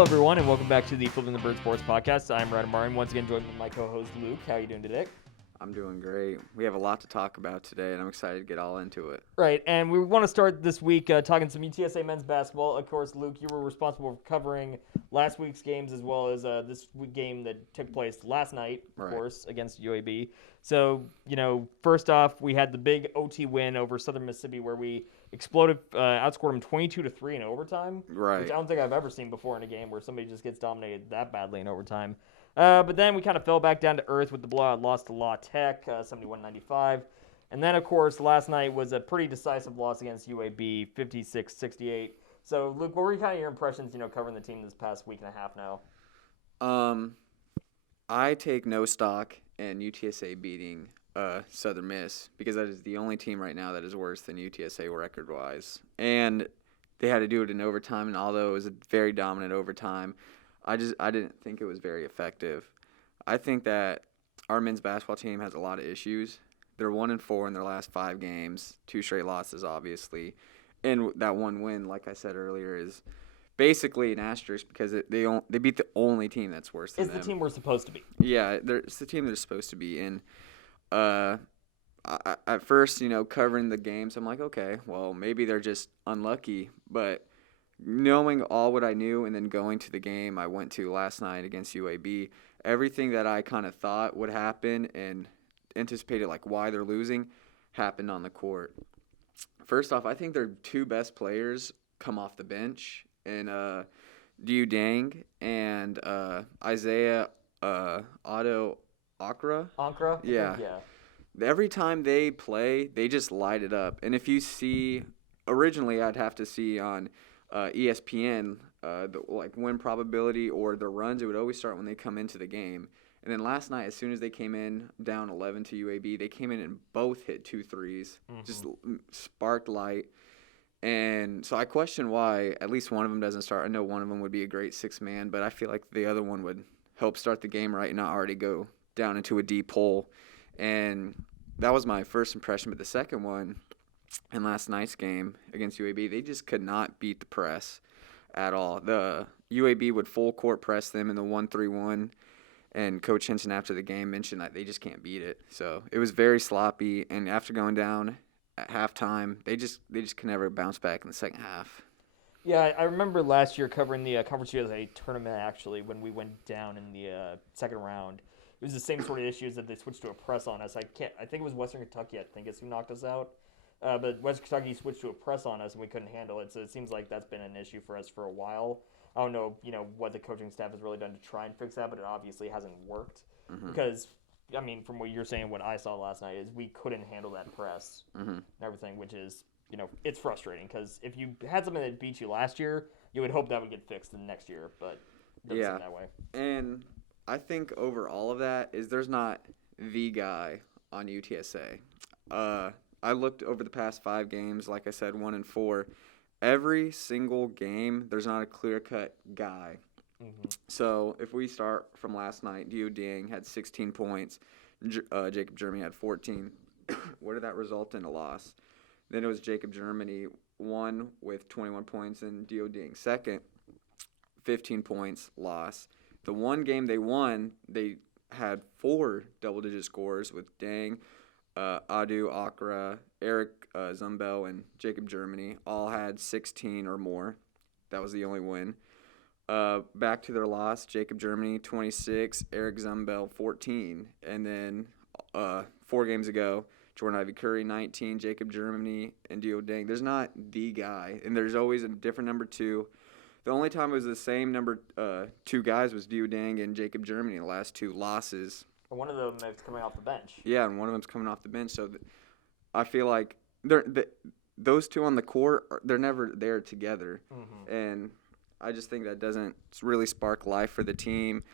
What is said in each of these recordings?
Hello, everyone, and welcome back to the Flipping the Bird Sports Podcast. I'm Ryder, once again joined by my co-host Luke. How are you doing today? I'm doing great. We have a lot to talk about today, and I'm excited to get all into it. Right, and we want to start this week talking some UTSA men's basketball. Of course, Luke, you were responsible for covering last week's games as well as this game that took place last night, of course, against UAB. So, first off, we had the big OT win over Southern Mississippi where we outscored them 22-3 in overtime, Right. which I don't think I've ever seen before in a game where somebody just gets dominated that badly in overtime. But then we kind of fell back down to earth with the blowout loss to La Tech, 71-95. And then, of course, last night was a pretty decisive loss against UAB, 56-68. So, Luke, what were kind of your impressions, covering the team this past week and a half now? I take no stock in UTSA beating Southern Miss because that is the only team right now that is worse than UTSA record-wise. And they had to do it in overtime, and although it was a very dominant overtime, I didn't think it was very effective. I think that our men's basketball team has a lot of issues. They're 1-4 in their last 5 games, 2 straight losses, obviously. And that one win, like I said earlier, is basically an asterisk because they beat the only team that's worse than them. It's the team we're supposed to be. Yeah, it's the team they're supposed to be. And at first, covering the games, I'm like, okay, well, maybe they're just unlucky. But knowing all what I knew and then going to the game I went to last night against UAB, everything that I kind of thought would happen and anticipated like why they're losing happened on the court. First off, I think their 2 best players come off the bench, and Diu Dang and Isaiah Otto Akra. Ankara? Yeah. Every time they play, they just light it up. And if you see, originally I'd have to see on ESPN the win probability or the runs, it would always start when they come into the game. And then last night, as soon as they came in down 11 to UAB, they came in and both hit 2 threes, just sparked light. And so I question why at least one of them doesn't start. I know one of them would be a great 6-man, but I feel like the other one would help start the game right and not already go down into a deep hole. And that was my first impression. But the second one in last night's game against UAB, they just could not beat the press at all. The UAB would full court press them in the 1-3-1. And Coach Hinton, after the game, mentioned that they just can't beat it. So it was very sloppy. And after going down at halftime, they just could never bounce back in the second half. Yeah, I remember last year covering the Conference USA tournament, actually, when we went down in the second round. It was the same sort of issues that they switched to a press on us. I think it was Western Kentucky, I think, is who knocked us out. But Western Kentucky switched to a press on us, and we couldn't handle it. So it seems like that's been an issue for us for a while. I don't know, what the coaching staff has really done to try and fix that, but it obviously hasn't worked. Because, from what you're saying, what I saw last night is we couldn't handle that press and everything, which is, it's frustrating. Because if you had something that beat you last year, you would hope that would get fixed the next year, but it doesn't seem that way. And I think over all of that is there's not the guy on UTSA. I looked over the past 5 games, like I said, 1-4. Every single game, there's not a clear-cut guy. So if we start from last night, Diu Dang had 16 points. Jacob Germany had 14. Where did that result in? A loss. Then it was Jacob Germany, 1 with 21 points, and Diu Dang second, 15 points, loss. The one game they won, they had 4 double-digit scores with Dang, Adu Akra, Eric Zumbel, and Jacob Germany all had 16 or more. That was the only win. Back to their loss, Jacob Germany 26, Eric Zumbel 14. And then 4 games ago, Jordan Ivy Curry 19, Jacob Germany, and Diu Dang. There's not the guy, and there's always a different number 2. The only time it was the same number 2 guys was Diu Dang and Jacob Germany in the last 2 losses. One of them is coming off the bench. Yeah, and one of them's coming off the bench. So I feel like those 2 on the court, they're never there together. And I just think that doesn't really spark life for the team.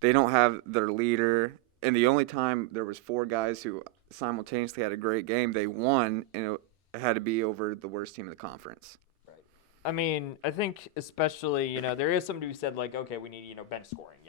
They don't have their leader. And the only time there was 4 guys who simultaneously had a great game, they won, and it had to be over the worst team in the conference. Right. I think especially, there is somebody who said, like, okay, we need, bench scoring,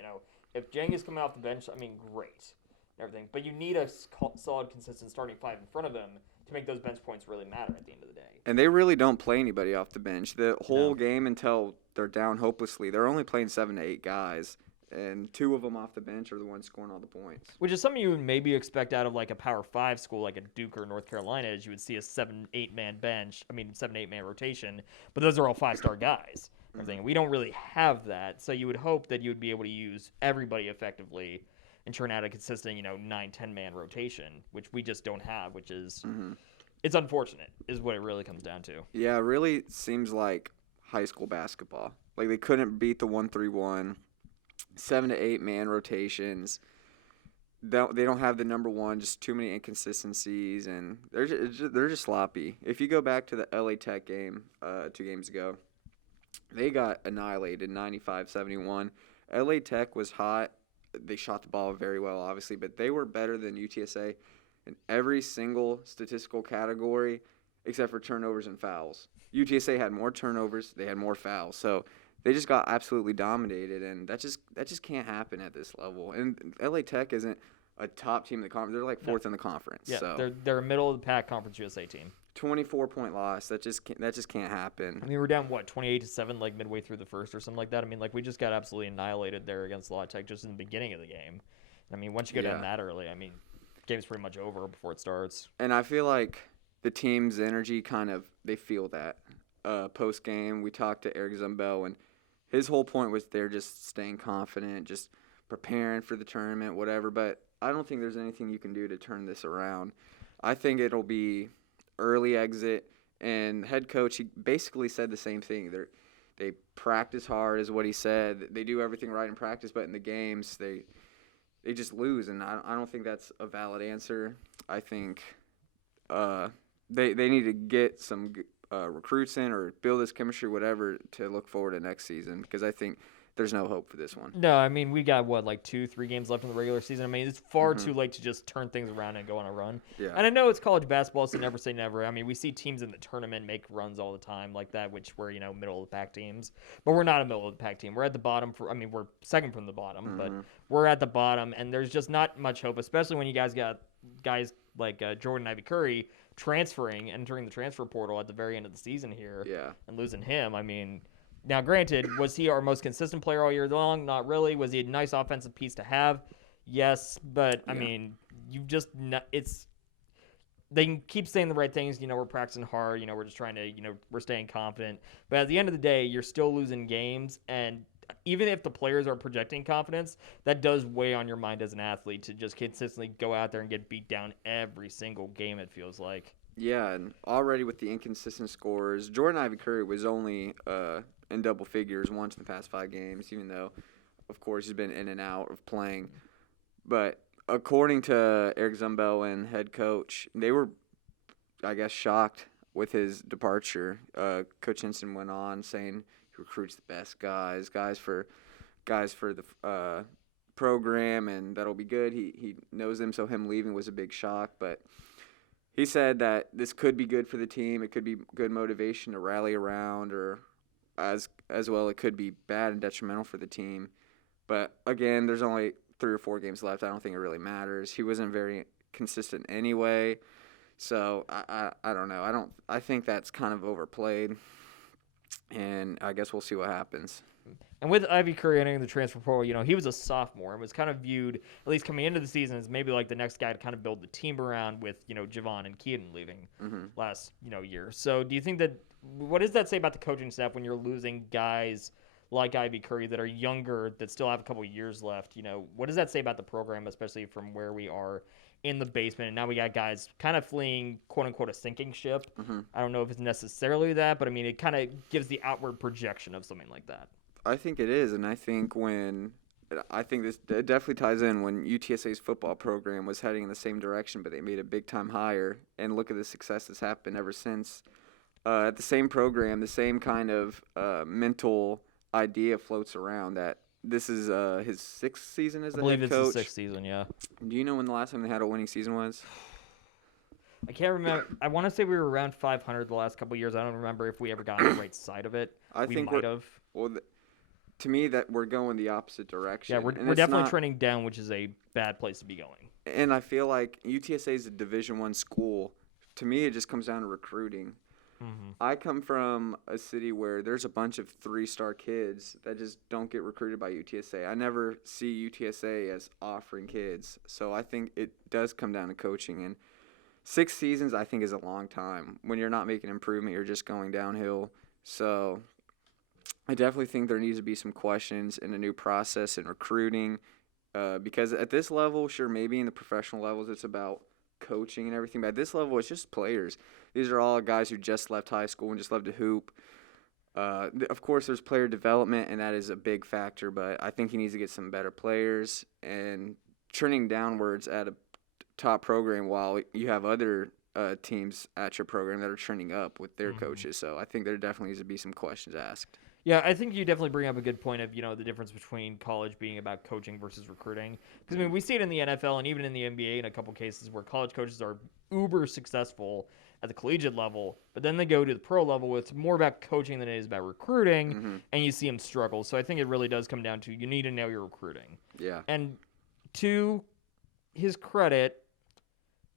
If Jang is coming off the bench, great. everything. But you need a solid, consistent starting five in front of him to make those bench points really matter at the end of the day. And they really don't play anybody off the bench. The whole No. game until they're down hopelessly, they're only playing 7 to 8 guys. And 2 of them off the bench are the ones scoring all the points. Which is something you would maybe expect out of like a Power 5 school like a Duke or North Carolina, is you would see a 7-8 man bench. 7-8 man rotation. But those are all 5-star guys. Everything. We don't really have that. So you would hope that you would be able to use everybody effectively and churn out a consistent, 9-10 man rotation, which we just don't have, which is it's unfortunate, is what it really comes down to. Yeah, it really seems like high school basketball. Like they couldn't beat the 1-3-1. 7 to 8 man rotations. They don't have the number one. Just too many inconsistencies, and they're just sloppy. If you go back to the LA Tech game 2 games ago, they got annihilated 95-71. LA Tech was hot. They shot the ball very well, obviously, but they were better than UTSA in every single statistical category except for turnovers and fouls. UTSA had more turnovers. They had more fouls. So they just got absolutely dominated, and that just can't happen at this level. And LA Tech isn't a top team in the conference. They're like 4th in the conference. Yeah, so they're a middle of the pack Conference USA team. 24-point loss. That just can't happen. We're down 28-7 like midway through the first or something like that. We just got absolutely annihilated there against La Tech just in the beginning of the game. Once you go down that early, game's pretty much over before it starts. And I feel like the team's energy they feel that. Post game, we talked to Eric Zumbel, and his whole point was they're just staying confident, just preparing for the tournament, whatever. But I don't think there's anything you can do to turn this around. I think it'll be early exit, and head coach, he basically said the same thing. They practice hard is what he said. They do everything right in practice, but in the games they just lose, and I don't think that's a valid answer. I think they need to get some recruits in or build this chemistry, whatever, to look forward to next season, because I think there's no hope for this one. No, we got, 2-3 games left in the regular season. It's far too late to just turn things around and go on a run. Yeah. And I know it's college basketball, so never say never. We see teams in the tournament make runs all the time like that, which we're, middle of the pack teams. But we're not a middle of the pack team. We're at the bottom we're second from the bottom, but we're at the bottom, and there's just not much hope, especially when you guys got guys like Jordan Ivy Curry transferring, entering the transfer portal at the very end of the season here, and losing him. Now, granted, was he our most consistent player all year long? Not really. Was he a nice offensive piece to have? Yes, but you've just they can keep saying the right things. We're practicing hard. We're just trying to, we're staying confident. But at the end of the day, you're still losing games, and even if the players are projecting confidence, that does weigh on your mind as an athlete to just consistently go out there and get beat down every single game, it feels like. Yeah, and already with the inconsistent scores, Jordan Ivy Curry was only in double figures once in the past 5 games, even though, of course, he's been in and out of playing. But according to Eric Zumbel and head coach, they were, I guess, shocked with his departure. Coach Hinson went on saying he recruits the best guys for the program, and that'll be good. He knows them, so him leaving was a big shock. But he said that this could be good for the team. It could be good motivation to rally around, or as well, it could be bad and detrimental for the team. But again, there's only 3 or 4 games left. I don't think it really matters. He wasn't very consistent anyway, so I don't know. I think that's kind of overplayed, and I guess we'll see what happens. And with Ivy Curry entering the transfer portal, he was a sophomore and was kind of viewed, at least coming into the season, as maybe like the next guy to kind of build the team around, with, Javon and Keaton leaving last, year. So do you think what does that say about the coaching staff when you're losing guys like Ivy Curry that are younger, that still have a couple years left? What does that say about the program, especially from where we are in the basement? And now we got guys kind of fleeing, quote unquote, a sinking ship. I don't know if it's necessarily that, but it kind of gives the outward projection of something like that. I think it is, and I think this it definitely ties in when UTSA's football program was heading in the same direction, but they made a big-time hire, and look at the success that's happened ever since. At the same program, the same kind of mental idea floats around that this is his 6th season as the head coach. I believe it's his 6th season, yeah. Do you know when the last time they had a winning season was? I can't remember. I want to say we were around 500 the last couple of years. I don't remember if we ever got on the right side of it. We might have. Well, to me, that we're going the opposite direction. Yeah, we're definitely trending down, which is a bad place to be going. And I feel like UTSA is a Division I school. To me, it just comes down to recruiting. Mm-hmm. I come from a city where there's a bunch of 3-star kids that just don't get recruited by UTSA. I never see UTSA as offering kids. So I think it does come down to coaching. And 6 seasons, I think, is a long time. When you're not making improvement, you're just going downhill. So I definitely think there needs to be some questions and a new process in recruiting. Because at this level, sure, maybe in the professional levels, it's about coaching and everything. But at this level, it's just players. These are all guys who just left high school and just love to hoop. Of course, there's player development, and that is a big factor. But I think he needs to get some better players and trending downwards at a top program while you have other teams at your program that are trending up with their coaches. So I think there definitely needs to be some questions asked. Yeah, I think you definitely bring up a good point of, the difference between college being about coaching versus recruiting. Because, we see it in the NFL and even in the NBA in a couple cases where college coaches are uber successful at the collegiate level, but then they go to the pro level where it's more about coaching than it is about recruiting, and you see them struggle. So I think it really does come down to you need to know your recruiting. Yeah. And to his credit,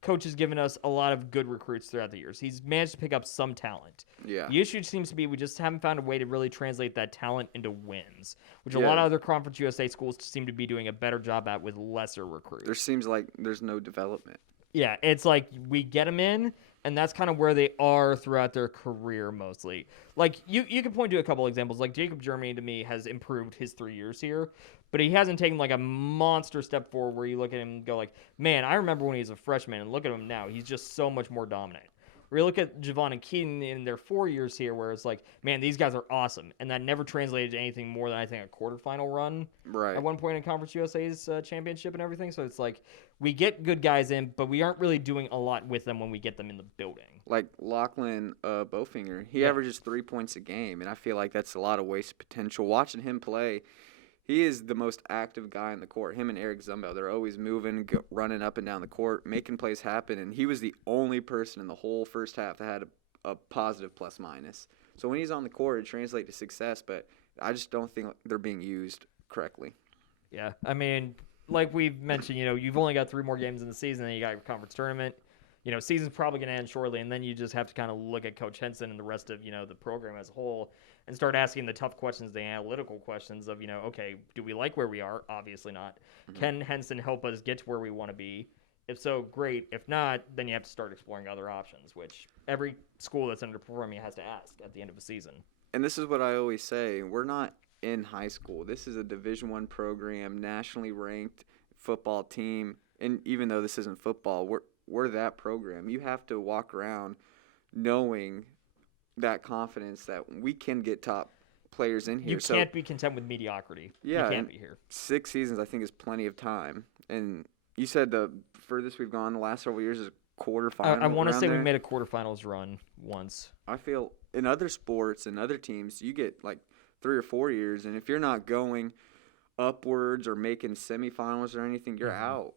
Coach has given us a lot of good recruits throughout the years. He's managed to pick up some talent. Yeah. The issue seems to be we just haven't found a way to really translate that talent into wins, which a lot of other Conference USA schools seem to be doing a better job at with lesser recruits. There seems like there's no development. Yeah, it's like we get them in, and that's kind of where they are throughout their career mostly. Like, you can point to a couple examples. Like, Jacob Germany, to me, has improved his 3 years here, but he hasn't taken, like, a monster step forward where you look at him and go, like, man, I remember when he was a freshman, and look at him now. He's just so much more dominant. Where you look at Javon and Keaton in their 4 years here, where it's like, man, these guys are awesome, and that never translated to anything more than, I think, a quarterfinal run Right. at one point in Conference USA's championship and everything. So it's like we get good guys in, but we aren't really doing a lot with them when we get them in the building. Like Lachlan Bofinger, he averages 3 points a game, and I feel like that's a lot of wasted potential. Watching him play, he is the most active guy in the court. Him and Eric Zumbo, they're always moving, running up and down the court, making plays happen, and he was the only person in the whole first half that had a positive plus-minus. So when he's on the court, it translates to success, but I just don't think they're being used correctly. Yeah, I mean, like we've mentioned, you've only got 3 more games in the season, and you got your conference tournament. Season's probably going to end shortly, and then you just have to kind of look at Coach Henson and the rest of, the program as a whole and start asking the tough questions, the analytical questions of, okay, do we like where we are? Obviously not. Mm-hmm. Can Henson help us get to where we want to be? If so, great. If not, then you have to start exploring other options, which every school that's underperforming has to ask at the end of a season. And this is what I always say. We're not in high school. This is a Division I program, nationally ranked football team. And even though this isn't football, we're that program. You have to walk around knowing that confidence that we can get top players in here. You can't be content with mediocrity. Yeah, you can't be here. 6 seasons, I think, is plenty of time. And you said the furthest we've gone the last several years is quarterfinal. I want to say we made a quarterfinals run once. I feel in other sports and other teams, you get like 3 or 4 years, and if you're not going upwards or making semifinals or anything, you're out.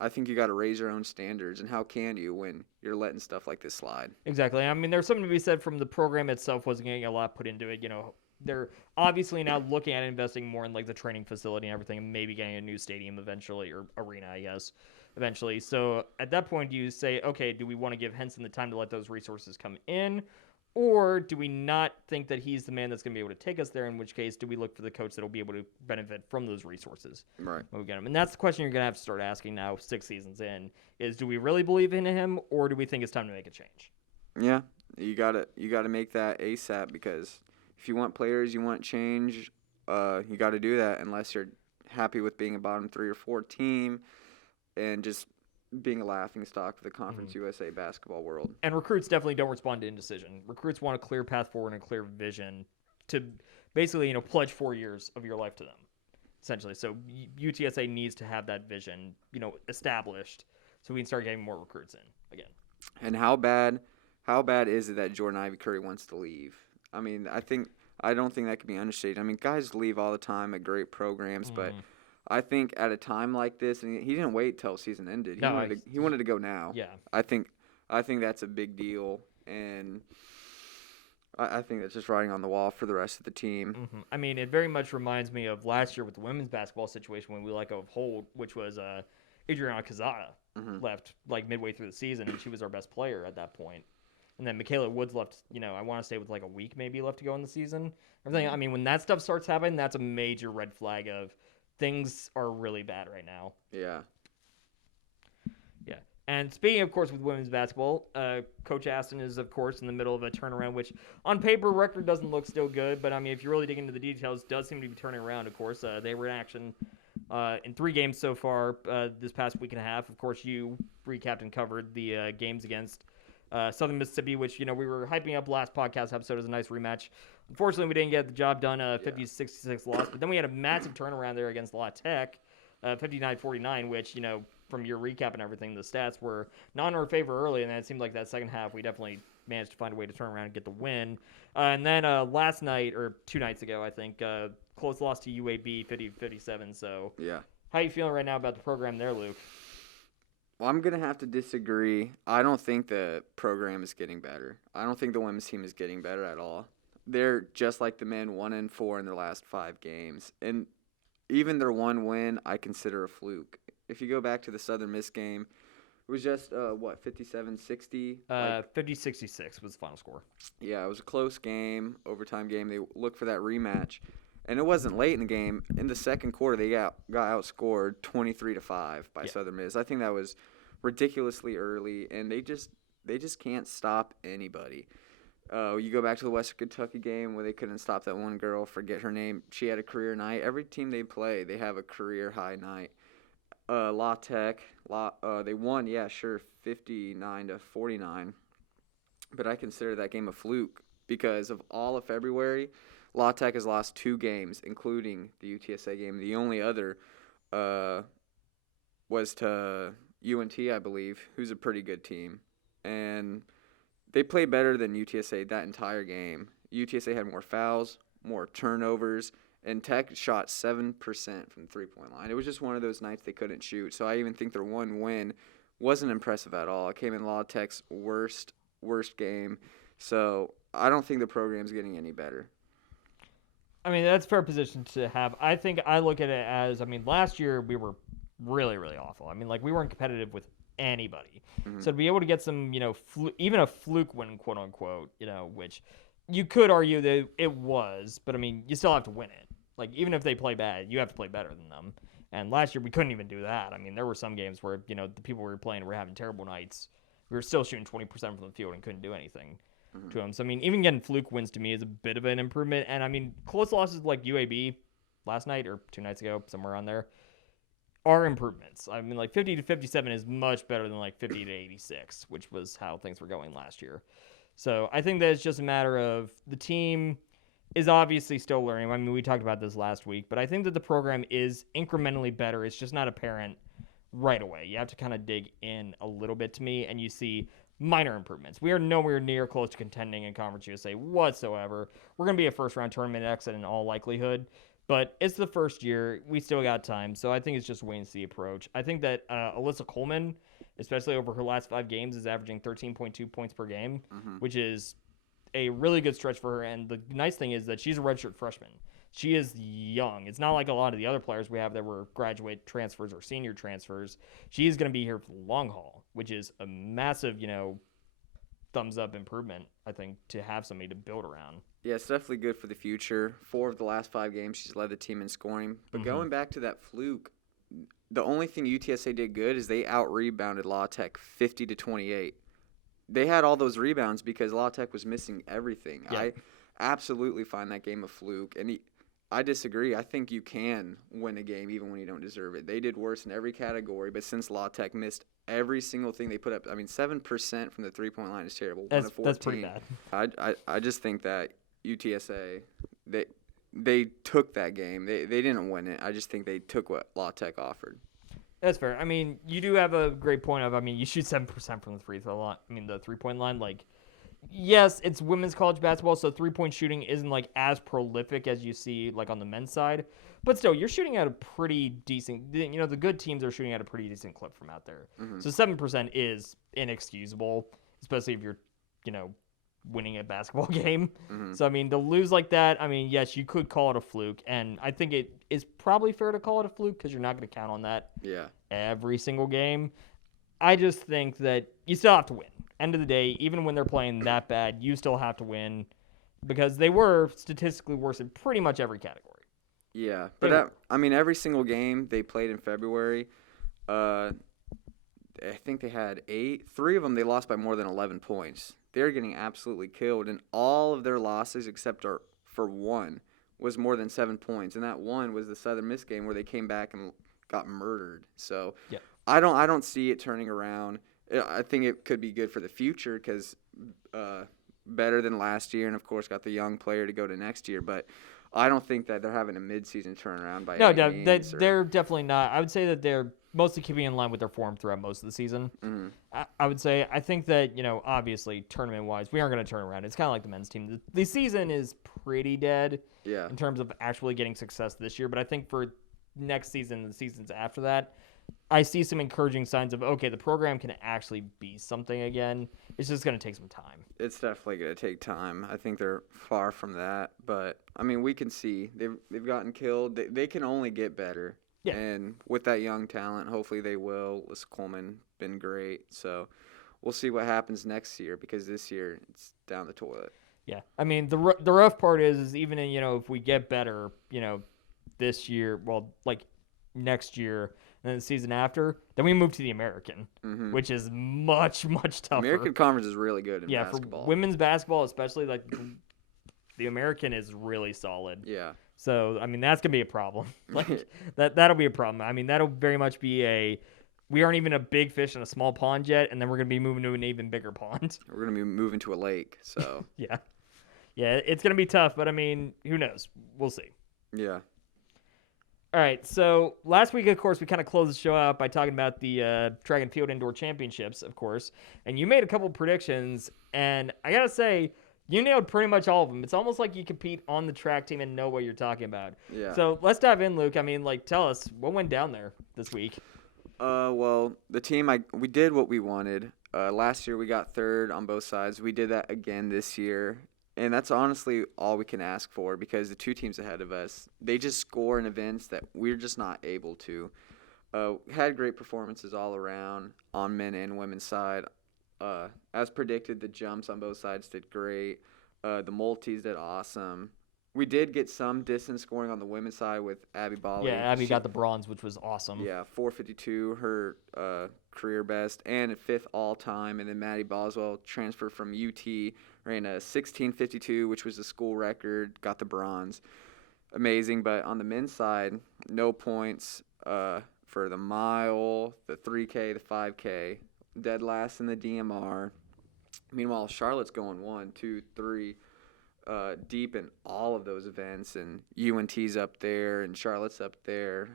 I think you got to raise your own standards, and how can you when you're letting stuff like this slide? Exactly. I mean, there's something to be said from the program itself wasn't getting a lot put into it. They're obviously now looking at investing more in like the training facility and everything, and maybe getting a new stadium eventually, or arena, I guess, eventually. So at that point, do you say, okay, do we want to give Henson the time to let those resources come in? Or do we not think that he's the man that's going to be able to take us there, in which case do we look for the coach that will be able to benefit from those resources right when we get him? And that's the question you're going to have to start asking now 6 seasons in, is do we really believe in him, or do we think it's time to make a change? Yeah, you gotta make that ASAP, because if you want players, you want change, you got to do that unless you're happy with being a bottom 3 or 4 team and just being a laughingstock for the Conference USA basketball world. And recruits definitely don't respond to indecision. Recruits want a clear path forward and a clear vision to basically, pledge 4 years of your life to them, essentially. So UTSA needs to have that vision, established so we can start getting more recruits in again. And how bad is it that Jordan Ivy Curry wants to leave? I mean, I don't think that can be understated. I mean, guys leave all the time at great programs, but I think at a time like this, and he didn't wait till season ended. He wanted to go now. Yeah. I think that's a big deal, and I think that's just writing on the wall for the rest of the team. Mm-hmm. I mean, it very much reminds me of last year with the women's basketball situation when we let go of Holt, which was Adriana Quezada left like midway through the season, and she was our best player at that point. And then Michaela Woods left, I want to say with like a week maybe left to go in the season. Everything. I mean, when that stuff starts happening, that's a major red flag of things are really bad right now. Yeah. Yeah. And speaking, of course, with women's basketball, Coach Aston is, of course, in the middle of a turnaround, which on paper, record doesn't look still good. But, I mean, if you really dig into the details, it does seem to be turning around, of course. They were in action in 3 games so far this past week and a half. Of course, you recapped and covered the games against Southern Mississippi, which, we were hyping up last podcast episode as a nice rematch. Unfortunately, we didn't get the job done, 50-66 loss. But then we had a massive turnaround there against La Tech, 59-49, which, from your recap and everything, the stats were not in our favor early, and then it seemed like that second half we definitely managed to find a way to turn around and get the win. And then last night, or 2 nights ago, I think, close loss to UAB, 50-57. So, yeah. How are you feeling right now about the program there, Luke? Well, I'm going to have to disagree. I don't think the program is getting better. I don't think the women's team is getting better at all. They're just like the men, 1-4 in their last 5 games. And even their 1 win, I consider a fluke. If you go back to the Southern Miss game, it was just, 57-60? 50-66 was the final score. Yeah, it was a close game, overtime game. They looked for that rematch. And it wasn't late in the game. In the second quarter, they got outscored 23-5 by Southern Miss. I think that was ridiculously early, and they just can't stop anybody. You go back to the Western Kentucky game where they couldn't stop that one girl, forget her name. She had a career night. Every team they play, they have a career high night. La Tech, they won, 59-49. But I consider that game a fluke because of all of February, La Tech has lost 2 games, including the UTSA game. The only other was to UNT, I believe, who's a pretty good team. And they played better than UTSA that entire game. UTSA had more fouls, more turnovers, and Tech shot 7% from the three-point line. It was just one of those nights they couldn't shoot. So I even think their 1 win wasn't impressive at all. It came in La Tech's worst game. So I don't think the program's getting any better. I mean, that's a fair position to have. I think I look at it as, last year we were really, really awful. We weren't competitive with anybody. Mm-hmm. So to be able to get some, even a fluke win, quote unquote, which you could argue that it was, but you still have to win it. Even if they play bad, you have to play better than them. And last year we couldn't even do that. There were some games where, the people we were playing were having terrible nights. We were still shooting 20% from the field and couldn't do anything to them. So, even getting fluke wins to me is a bit of an improvement. And, close losses like UAB last night or 2 nights ago, somewhere on there, are improvements. 50-57 is much better than 50-86, which was how things were going last year. So I think that it's just a matter of the team is obviously still learning. We talked about this last week, but I think that the program is incrementally better. It's just not apparent right away. You have to kind of dig in a little bit to me, and you see minor improvements. We are nowhere near close to contending in Conference USA whatsoever. We're going to be a first-round tournament exit in all likelihood, but it's the first year. We still got time, so I think it's just a wait-and-see approach. I think that Alyssa Coleman, especially over her last 5 games, is averaging 13.2 points per game, which is a really good stretch for her. And the nice thing is that she's a redshirt freshman. She is young. It's not like a lot of the other players we have that were graduate transfers or senior transfers. She is going to be here for the long haul, which is a massive, thumbs up improvement, I think, to have somebody to build around. Yeah, it's definitely good for the future. 4 of the last 5 games, she's led the team in scoring. But going back to that fluke, the only thing UTSA did good is they out-rebounded La Tech 50-28. They had all those rebounds because La Tech was missing everything. Yeah. I absolutely find that game a fluke. And I disagree. I think you can win a game even when you don't deserve it. They did worse in every category, but since La Tech missed every single thing they put up, 7% from the three-point line is terrible. That's pretty bad. I just think that UTSA, they took that game. They didn't win it. I just think they took what La Tech offered. That's fair. You do have a great point of, you shoot 7% from the free throw line. The three-point line, yes, it's women's college basketball, so three-point shooting isn't, as prolific as you see, on the men's side. But still, you're shooting at a pretty decent, the good teams are shooting at a pretty decent clip from out there. So 7% is inexcusable, especially if you're, winning a basketball game. Mm-hmm. So, I mean, to lose like that, I mean, yes, you could call it a fluke. And I think it is probably fair to call it a fluke because you're not going to count on that every single game. I just think that you still have to win. End of the day, even when they're playing that bad, you still have to win because they were statistically worse in pretty much every category. Yeah, but I mean, every single game they played in February, I think they had 8. 3 of them they lost by more than 11 points. They're getting absolutely killed, and all of their losses except for one was more than 7 points, and that one was the Southern Miss game where they came back and got murdered. So I don't see it turning around. I think it could be good for the future because better than last year, and of course got the young player to go to next year, but. I don't think that they're having a mid-season turnaround by any means. They're definitely not. I would say that they're mostly keeping in line with their form throughout most of the season. Mm-hmm. I would say I think that, obviously tournament-wise, we aren't going to turn around. It's kind of like the men's team. The season is pretty dead in terms of actually getting success this year, but I think for next season and the seasons after that, I see some encouraging signs of, okay, the program can actually be something again. It's just going to take some time. It's definitely going to take time. I think they're far from that. But, I mean, we can see they've gotten killed. They can only get better. Yeah. And with that young talent, hopefully they will. Liz Coleman been great. So we'll see what happens next year because this year it's down the toilet. Yeah. I mean, the rough part is even, if we get better, this year, well, like next year, and then the season after, then we move to the American, which is much, much tougher. American Conference is really good in basketball. For women's basketball especially, like the American is really solid. Yeah. So, I mean, that's going to be a problem. Like that'll be a problem. I mean, that'll very much be we aren't even a big fish in a small pond yet, and then we're going to be moving to an even bigger pond. We're going to be moving to a lake, so. Yeah. Yeah, it's going to be tough, but I mean, who knows? We'll see. Yeah. All right, so last week, of course, we kind of closed the show out by talking about the track and field indoor championships, of course, and you made a couple predictions, and I got to say, you nailed pretty much all of them. It's almost like you compete on the track team and know what you're talking about. Yeah. So let's dive in, Luke. I mean, tell us, what went down there this week? Well, the team, we did what we wanted. Last year, we got third on both sides. We did that again this year. And that's honestly all we can ask for because the two teams ahead of us, they just score in events that we're just not able to. Had great performances all around on men and women's side. As predicted, the jumps on both sides did great. The multis did awesome. We did get some distance scoring on the women's side with Abby Bali. Yeah, Abby got the bronze, which was awesome. Yeah, 452, her career best, and a 5th all-time. And then Maddie Boswell transferred from UT, ran a 1652, which was the school record, got the bronze. Amazing, but on the men's side, no points for the mile, the 3K, the 5K, dead last in the DMR. Meanwhile, Charlotte's going 1, 2, 3 deep in all of those events, and UNT's up there, and Charlotte's up there,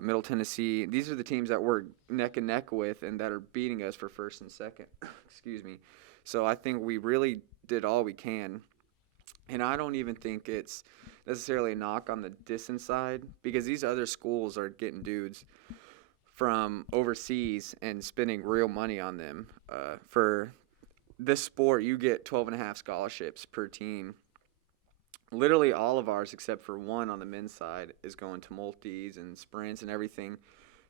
Middle Tennessee. These are the teams that we're neck and neck with and that are beating us for first and second. Excuse me. So I think we really did all we can, and I don't even think it's necessarily a knock on the distance side because these other schools are getting dudes from overseas and spending real money on them. For this sport, you get 12.5 scholarships per team. Literally all of ours, except for one on the men's side, is going to multis and sprints and everything.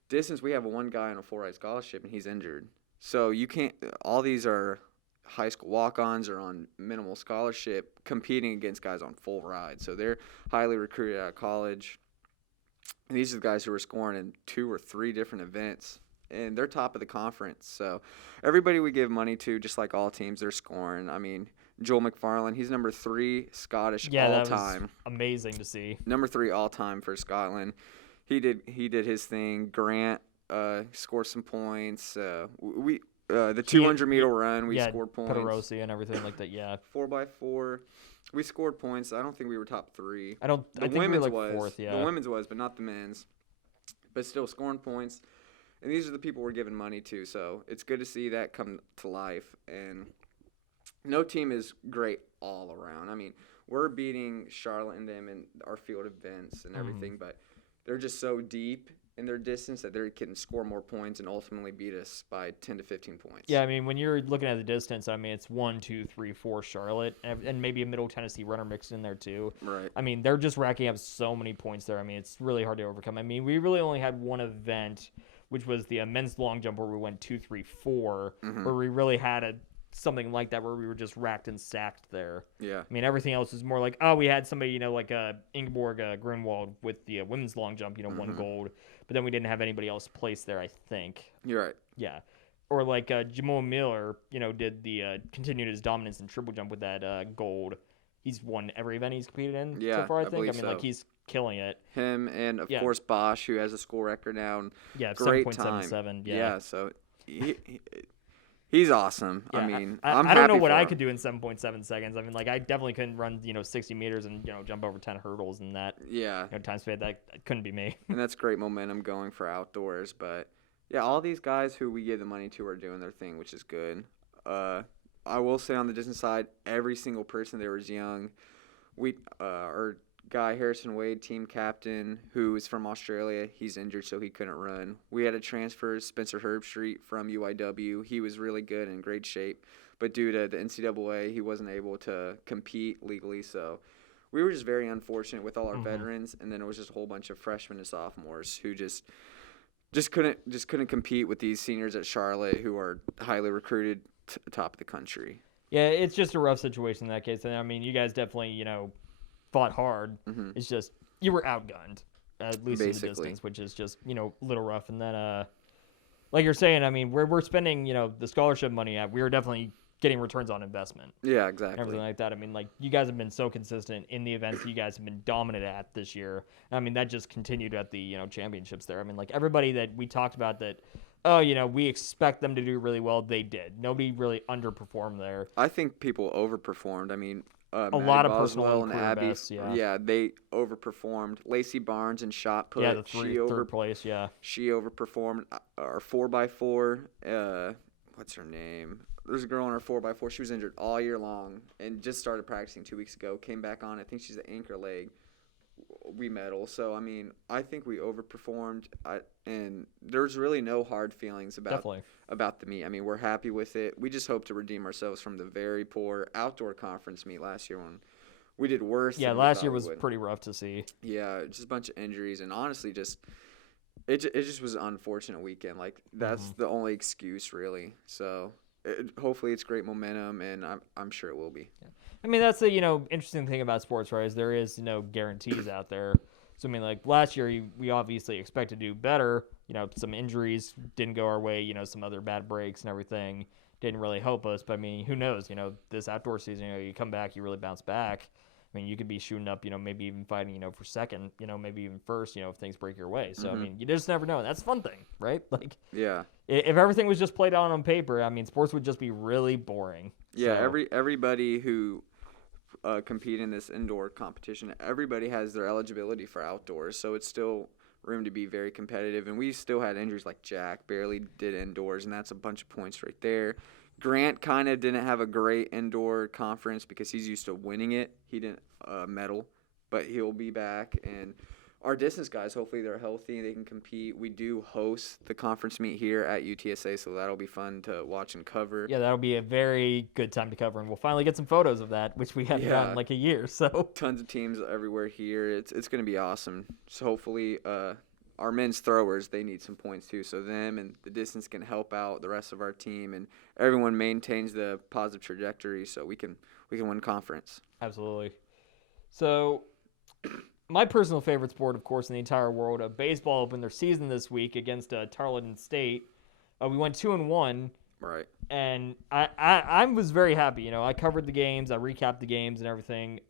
Distance, we have one guy on a 4-ride scholarship, and he's injured. So you can't – all these are high school walk-ons or on minimal scholarship competing against guys on full ride. So they're highly recruited out of college. And these are the guys who are scoring in 2 or 3 different events, and they're top of the conference. So everybody we give money to, just like all teams, they're scoring. I mean, Joel McFarlane, he's number 3 Scottish all time. Was amazing to see. Number 3 all time for Scotland. He did his thing. Grant scored some points. The 200-meter run, we scored points. Pederosi and everything like that. Yeah. 4x4. We scored points. I don't think we were top 3. I think we were like 4th, yeah. The women's was, but not the men's. But still scoring points. And these are the people we're giving money to, so it's good to see that come to life. And no team is great all around. I mean, we're beating Charlotte and them in our field events and everything, but they're just so deep in their distance that they can score more points and ultimately beat us by 10 to 15 points. Yeah, I mean, when you're looking at the distance, I mean, it's 1, 2, 3, 4 Charlotte, and maybe a Middle Tennessee runner mixed in there too. Right. I mean, they're just racking up so many points there. I mean, it's really hard to overcome. I mean, we really only had one event, which was the men's long jump, where we went 2, 3, 4, where we really had something like that where we were just racked and sacked there. Yeah. I mean, everything else is more like, oh, we had somebody, like Ingeborg Grunwald with the women's long jump, won gold, but then we didn't have anybody else placed there, I think. You're right. Yeah. Or like Jamal Miller, did continued his dominance in triple jump with that gold. He's won every event he's competed in so far, I think. I mean, so. He's killing it. Him and, of course, Bosch, who has a school record now. And yeah, great 7.77. Yeah, so he's awesome. Yeah, I mean, I don't know what I could do in 7.7 seconds. I mean, I definitely couldn't run, 60 meters and, jump over 10 hurdles in that. Yeah. Time span. That couldn't be me. And that's great momentum going for outdoors. But, yeah, all these guys who we give the money to are doing their thing, which is good. I will say on the distance side, every single person there was young. Our guy, Harrison Wade, team captain, who is from Australia, he's injured, so he couldn't run. We had a transfer, Spencer Herbstreet from UIW. He was really good and in great shape, but due to the NCAA, he wasn't able to compete legally. So we were just very unfortunate with all our veterans, and then it was just a whole bunch of freshmen and sophomores who just couldn't compete with these seniors at Charlotte who are highly recruited top of the country. Yeah, it's just a rough situation in that case. And I mean, you guys definitely, fought hard. It's just you were outgunned, at least in the distance, which is just, a little rough. And then, like you're saying, I mean, we're spending, the scholarship money at, we were definitely getting returns on investment. Yeah, exactly. Everything like that. I mean, you guys have been so consistent in the events that you guys have been dominant at this year. I mean, that just continued at the, championships there. I mean, everybody that we talked about that, we expect them to do really well, they did. Nobody really underperformed there. I think people overperformed. I mean, a lot of Boswell personal and career Abby, bests, yeah, they overperformed. Lacey Barnes and shot put. Yeah, the third place, yeah. She overperformed. Our 4x4, what's her name? There's a girl on our 4x4. She was injured all year long and just started practicing 2 weeks ago. Came back on. I think she's the anchor leg. We medal. So, I mean, I think we overperformed. And there's really no hard feelings about the meet. I mean, we're happy with it. We just hope to redeem ourselves from the very poor outdoor conference meet last year when we did worse. Yeah, last year was pretty rough to see. Yeah, just a bunch of injuries. And honestly, it just was an unfortunate weekend. That's the only excuse, really. So, hopefully it's great momentum, and I'm sure it will be. Yeah. I mean, that's the interesting thing about sports, right? Is there is no guarantees out there. So I mean, last year we obviously expect to do better. Some injuries didn't go our way. Some other bad breaks and everything didn't really help us. But I mean, who knows? This outdoor season, you come back, you really bounce back. I mean, you could be shooting up, maybe even fighting, for second, maybe even first, if things break your way. So I mean, you just never know. And that's a fun thing, right? Yeah. If everything was just played out on paper, I mean, sports would just be really boring. Yeah, so. Everybody who compete in this indoor competition, everybody has their eligibility for outdoors, so it's still room to be very competitive. And we still had injuries like Jack barely did indoors, and that's a bunch of points right there. Grant kind of didn't have a great indoor conference because he's used to winning it. He didn't medal, but he'll be back. And our distance guys, hopefully they're healthy, they can compete. We do host the conference meet here at UTSA, so that'll be fun to watch and cover. Yeah, that'll be a very good time to cover, and we'll finally get some photos of that, which we haven't done in a year. So tons of teams everywhere here. It's going to be awesome. So hopefully our men's throwers, they need some points too, so them and the distance can help out the rest of our team, and everyone maintains the positive trajectory so we can win conference. Absolutely. So my personal favorite sport, of course, in the entire world, baseball opened their season this week against Tarleton State. We went 2-1. Right. And I was very happy. I covered the games, I recapped the games and everything.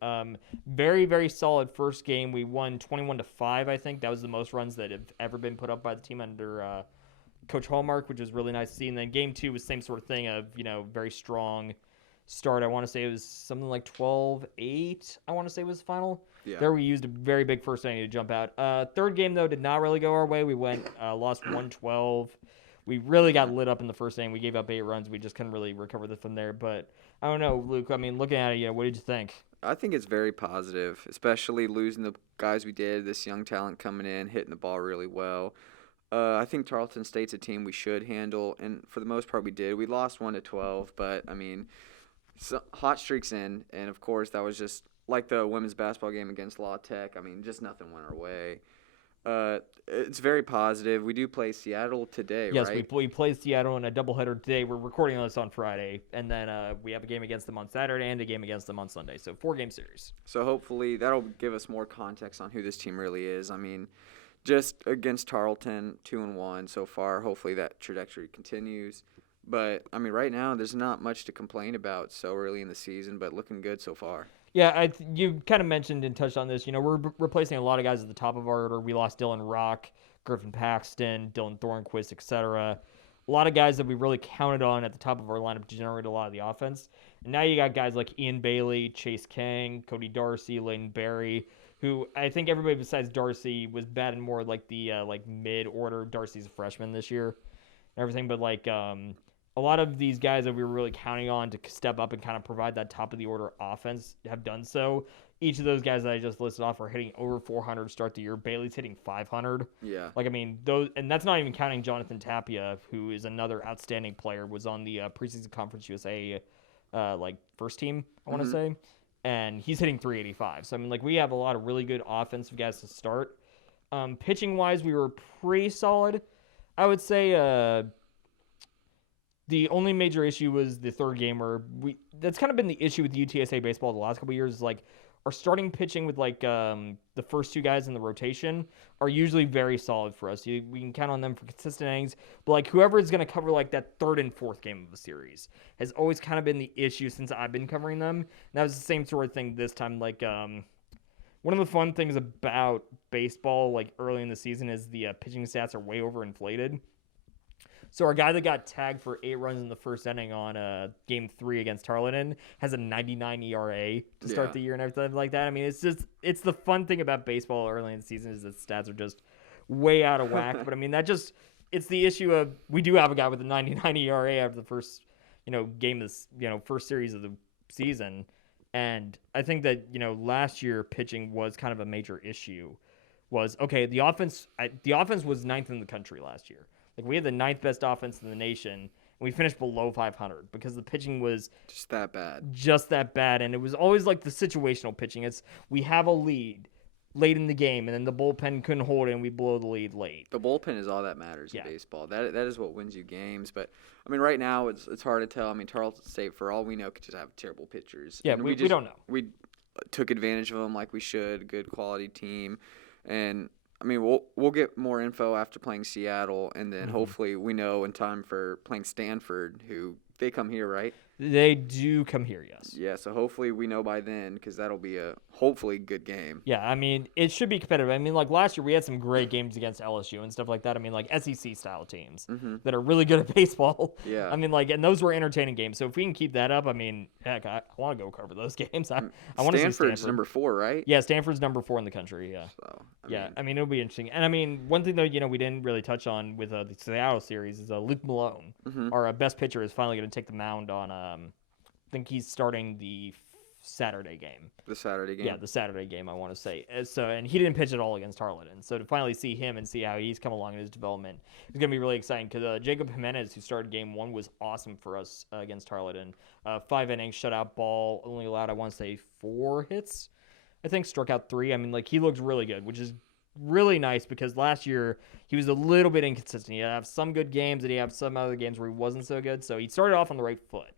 Very, very solid first game. We won 21-5, I think. That was the most runs that have ever been put up by the team under Coach Hallmark, which was really nice to see. And then game 2 was the same sort of thing of, very strong start. I want to say it was something like 12-8, I want to say was the final. Yeah. There we used a very big first inning to jump out. Third game, though, did not really go our way. We lost 1-12. We really got lit up in the first inning. We gave up 8 runs. We just couldn't really recover from there. But I don't know, Luke. I mean, looking at it, what did you think? I think it's very positive, especially losing the guys we did, this young talent coming in, hitting the ball really well. I think Tarleton State's a team we should handle, and for the most part we did. We lost 1-12, but I mean, hot streaks in, and of course that was just like the women's basketball game against La Tech. I mean, just nothing went our way. It's very positive. We do play Seattle today, Yes, right? we play Seattle in a doubleheader today. We're recording this on Friday, and then we have a game against them on Saturday and a game against them on Sunday. So 4-game series. So hopefully that'll give us more context on who this team really is. I mean, just against Tarleton, 2-1 so far. Hopefully that trajectory continues. But I mean, right now there's not much to complain about so early in the season, but looking good so far. Yeah, you kind of mentioned and touched on this. You know, we're replacing a lot of guys at the top of our order. We lost Dylan Rock, Griffin Paxton, Dylan Thornquist, etc. A lot of guys that we really counted on at the top of our lineup to generate a lot of the offense. And now you got guys like Ian Bailey, Chase Kang, Cody Darcy, Layton Berry, who I think everybody besides Darcy was batting more like the mid-order. Darcy's a freshman this year and everything, but a lot of these guys that we were really counting on to step up and kind of provide that top-of-the-order offense have done so. Each of those guys that I just listed off are hitting over 400 to start the year. Bailey's hitting 500. Yeah. Those, and that's not even counting Jonathan Tapia, who is another outstanding player, was on the preseason Conference USA first team, I want to say, and he's hitting 385. So, I mean, we have a lot of really good offensive guys to start. Pitching-wise, we were pretty solid. I would say the only major issue was the third game where that's kind of been the issue with UTSA baseball the last couple of years. Is our starting pitching with the first two guys in the rotation are usually very solid for us. We can count on them for consistent innings, but whoever is going to cover that third and fourth game of a series has always kind of been the issue since I've been covering them. And that was the same sort of thing this time. One of the fun things about baseball, early in the season, is the pitching stats are way overinflated. So our guy that got tagged for 8 runs in the first inning on Game 3 against Tarleton has a 99 ERA to start the year and everything like that. I mean, it's the fun thing about baseball early in the season is that stats are just way out of whack. But I mean, it's the issue of we do have a guy with a 99 ERA after the first game of first series of the season, and I think that last year pitching was kind of a major issue. The offense was 9th in the country last year. We had the 9th best offense in the nation, and we finished below 500 because the pitching was just that bad. And it was always the situational pitching. It's we have a lead late in the game, and then the bullpen couldn't hold it, and we blow the lead late. The bullpen is all that matters in baseball. That is what wins you games. But I mean, right now it's hard to tell. I mean, Tarleton State, for all we know, could just have terrible pitchers. Yeah, we don't know. We took advantage of them like we should. Good quality team, and I mean, we'll get more info after playing Seattle, and then hopefully we know in time for playing Stanford, who they come here, right? They do come here, yes. Yeah, so hopefully we know by then because that'll be a hopefully good game. Yeah, I mean, it should be competitive. I mean, last year we had some great games against LSU and stuff like that. I mean, SEC-style teams that are really good at baseball. Yeah. I mean, and those were entertaining games. So if we can keep that up, I mean, heck, I want to go cover those games. I want to see Stanford's number 4, right? Yeah, Stanford's number 4 in the country, yeah. So, I mean, it'll be interesting. And, I mean, one thing, though, we didn't really touch on with the Seattle series is Luke Malone, our best pitcher, is finally going to take the mound on I think he's starting the Saturday game. The Saturday game? Yeah, the Saturday game, I want to say. And he didn't pitch at all against Tarleton. So to finally see him and see how he's come along in his development is going to be really exciting because Jacob Jimenez, who started game 1, was awesome for us against Tarleton. 5 innings, shutout ball, only allowed, I want to say, 4 hits. I think struck out 3. I mean, he looked really good, which is really nice because last year he was a little bit inconsistent. He'd have some good games and he'd have some other games where he wasn't so good. So he started off on the right foot.